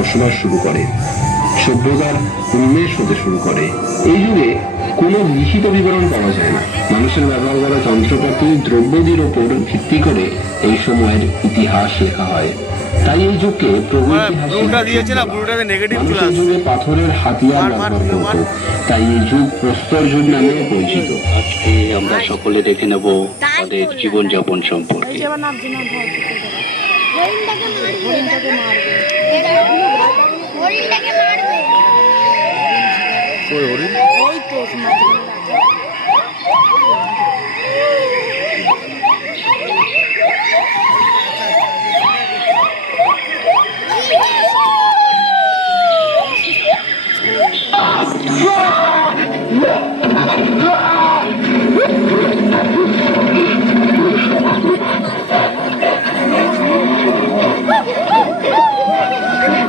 বসবাস শুরু করে, সভ্যতার উন্মেষ হতে শুরু করে। এই যুগে কোনো লিখিত বিবরণ পাওয়া যায় না। মানুষের ব্যবহার করা যন্ত্রপাতি, দ্রব্যাদির ওপর ভিত্তি করে এই সময়ের ইতিহাস লেখা হয়। তাই এই যুগকে মানুষের যুগে পাথরের হাতিয়ার ব্যবহার করত, তাই এই যুগ প্রস্তর যুগ নামে পরিচিত। আজকে আমরা সকলে দেখে নেব তাদের জীবনযাপন সম্পর্কে। ওই তো